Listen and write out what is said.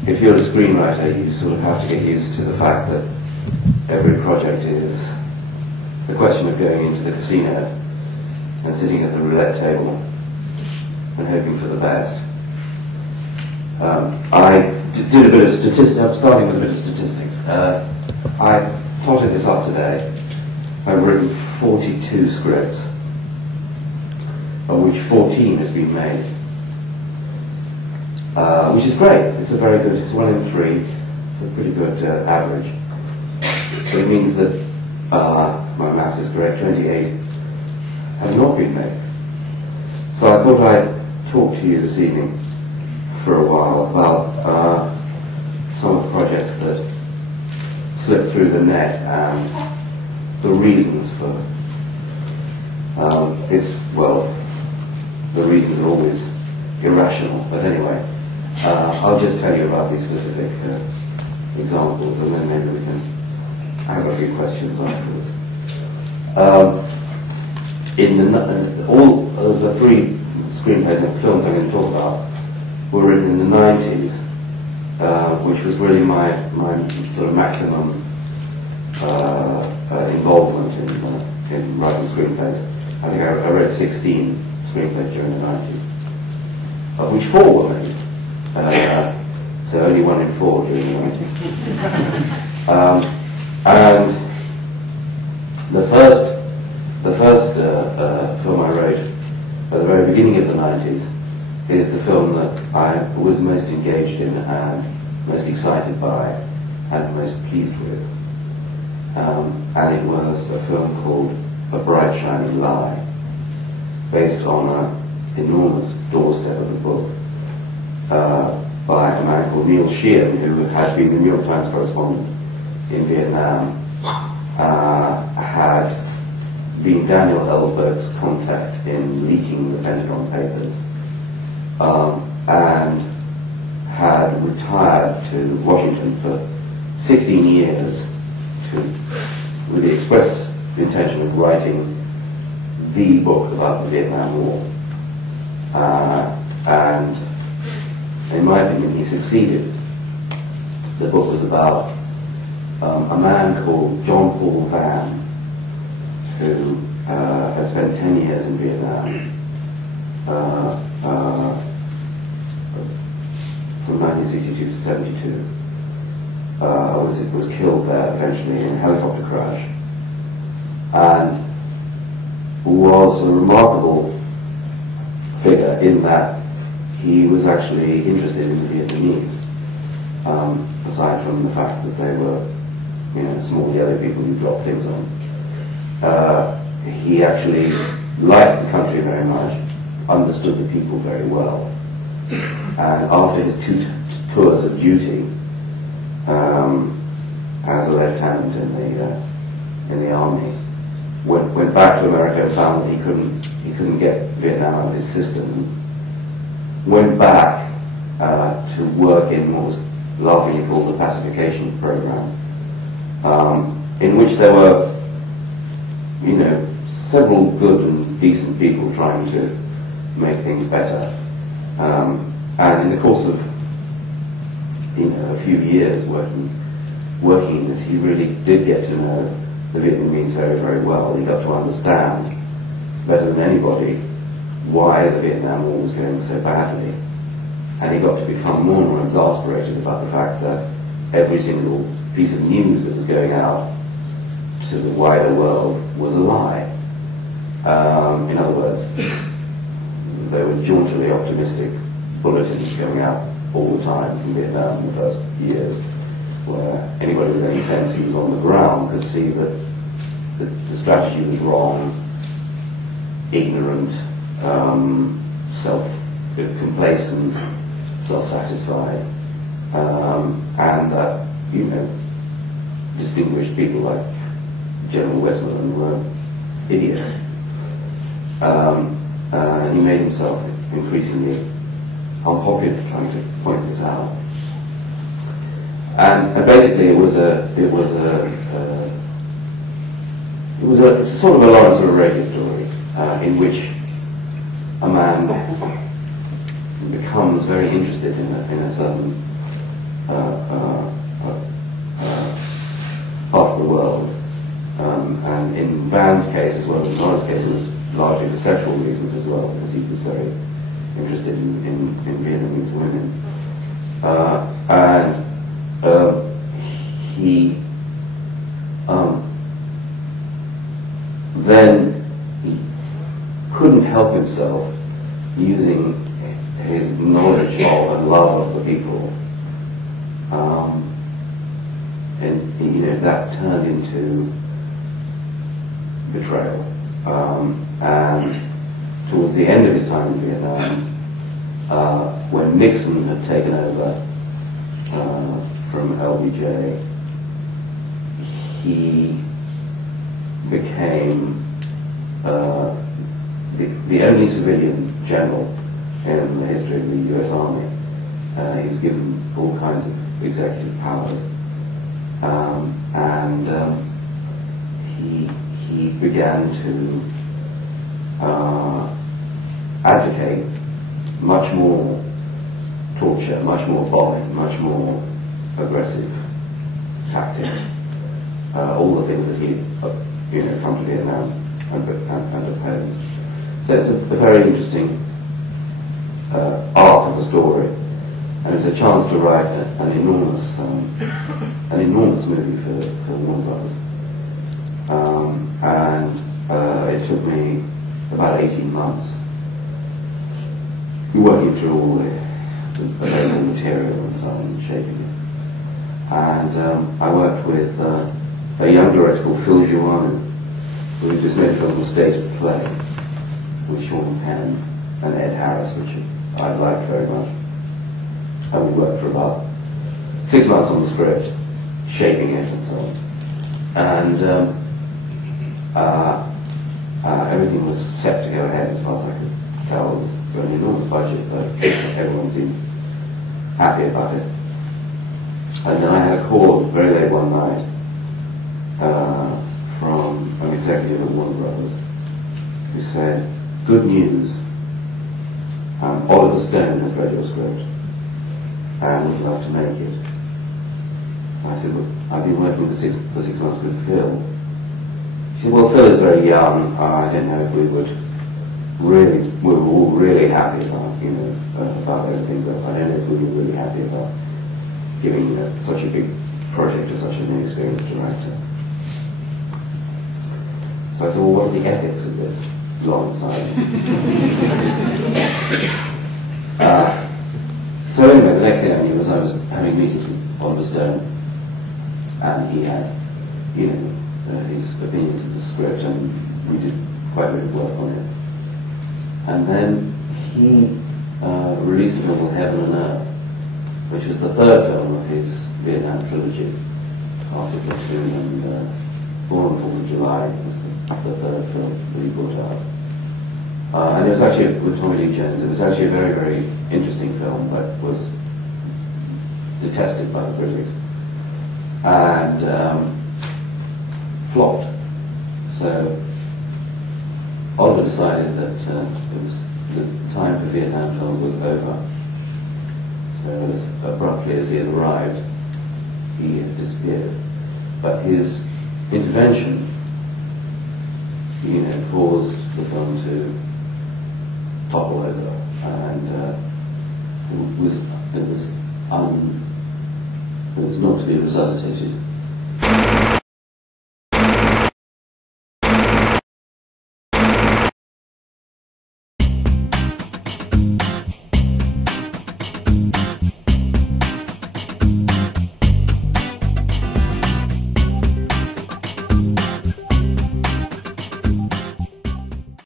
if you're a screenwriter, you sort of have to get used to the fact that every project is the question of going into the casino and sitting at the roulette table and hoping for the best. I did a bit of statistics. I'm starting with a bit of statistics. I totted this up today. I've written 42 scripts, of which 14 have been made, which is great. It's a very good, it's 1 in 3. It's a pretty good average. But it means that, if my maths is correct, 28 have not been made. So I thought I'd talk to you this evening for a while about some of the projects that slipped through the net and the reasons for the reasons are always irrational, but anyway, I'll just tell you about these specific examples, and then maybe we can have a few questions afterwards. All of the 3 screenplays and films I'm going to talk about were written in the 90s, which was really my sort of maximum involvement in writing screenplays. I think I wrote 16 screenplays during the 90s, of which 4 were made. So only 1 in 4 during the 90s. And the first film I wrote at the very beginning of the 90s is the film that I was most engaged in and most excited by and most pleased with. And it was a film called A Bright Shining Lie, based on an enormous doorstep of a book by a man called Neil Sheehan, who had been the New York Times correspondent in Vietnam, had been Daniel Ellsberg's contact in leaking the Pentagon Papers, and had retired to Washington for 16 years with the express intention of writing the book about the Vietnam War. And in my opinion, he succeeded. The book was about a man called John Paul Vann, who had spent 10 years in Vietnam, from 1962 to 72. Was killed there eventually in a helicopter crash, and was a remarkable figure in that he was actually interested in the Vietnamese, aside from the fact that they were, small yellow people who dropped things on. He actually liked the country very much, understood the people very well, and after his 2 tours of duty as a lieutenant in the army, went back to America and found that he couldn't get Vietnam out of his system. Went back to work in what was laughingly called the pacification program, in which there were, several good and decent people trying to make things better. And in the course of, a few years working in this, he really did get to know the Vietnamese very, very well. He got to understand better than anybody why the Vietnam War was going so badly. And he got to become more and more exasperated about the fact that every single piece of news that was going out to the wider world was a lie. In other words, there were jauntily optimistic bulletins going out all the time from Vietnam in the first years, where anybody with any sense who was on the ground could see that the strategy was wrong, ignorant, self-complacent, self-satisfied, and that, distinguished people like General Westmoreland were idiots. And he made himself increasingly unpopular trying to point this out. And basically it's a sort of a Lawrence of Arabia story, in which a man becomes very interested in a certain part of the world. And in Van's case, as well as in Norris' case, it was largely for sexual reasons as well, because he was very interested in Vietnamese women. He then he couldn't help himself using his knowledge of and love of the people, and that turned into betrayal. And towards the end of his time in Vietnam, when Nixon had taken over from LBJ, he became the only civilian general in the history of the US Army. He was given all kinds of executive powers, and he began to advocate much more torture, much more bombing, much more aggressive tactics, all the things that he come to Vietnam and opposed. So it's a very interesting arc of the story, and it's a chance to write an enormous movie for Warner Brothers. It took me about 18 months working through all the available material and so on, and shaping it. And I worked with a young director called Phil Juan, who had just made a film, The State of Play, with Sean Penn and Ed Harris, which I liked very much. And we worked for about 6 months on the script, shaping it and so on. And everything was set to go ahead as far as I could tell. It was an enormous budget, but everyone seemed happy about it. And then I had a call very late one night from an executive at Warner Brothers who said, "Good news, Oliver Stone has read your script and would love to make it." I said, "Well, I've been working for 6 months with Phil." She said, "Well, Phil is very young. I don't know if we were all really happy about everything, but I don't know if we were really happy about giving such a big project to such an inexperienced director." So I said, "Well, what are the ethics of this?" Long silence. So anyway, the next thing I knew was I was having meetings with Oliver Stone, and he had, his opinions of the script, and we did quite a bit of work on it. And then he released a film called Heaven and Earth, which was the third film of his Vietnam trilogy, after Platoon and Born on the 4th of July was the third film that he brought out. And it was actually, with Tommy Lee Jones, it was actually a very, very interesting film, but was detested by the critics, and flopped. So Oliver decided that it was the time for Vietnam films was over. So as abruptly as he had arrived, he had disappeared. But his intervention, caused the film to topple over, and it was not to be resuscitated.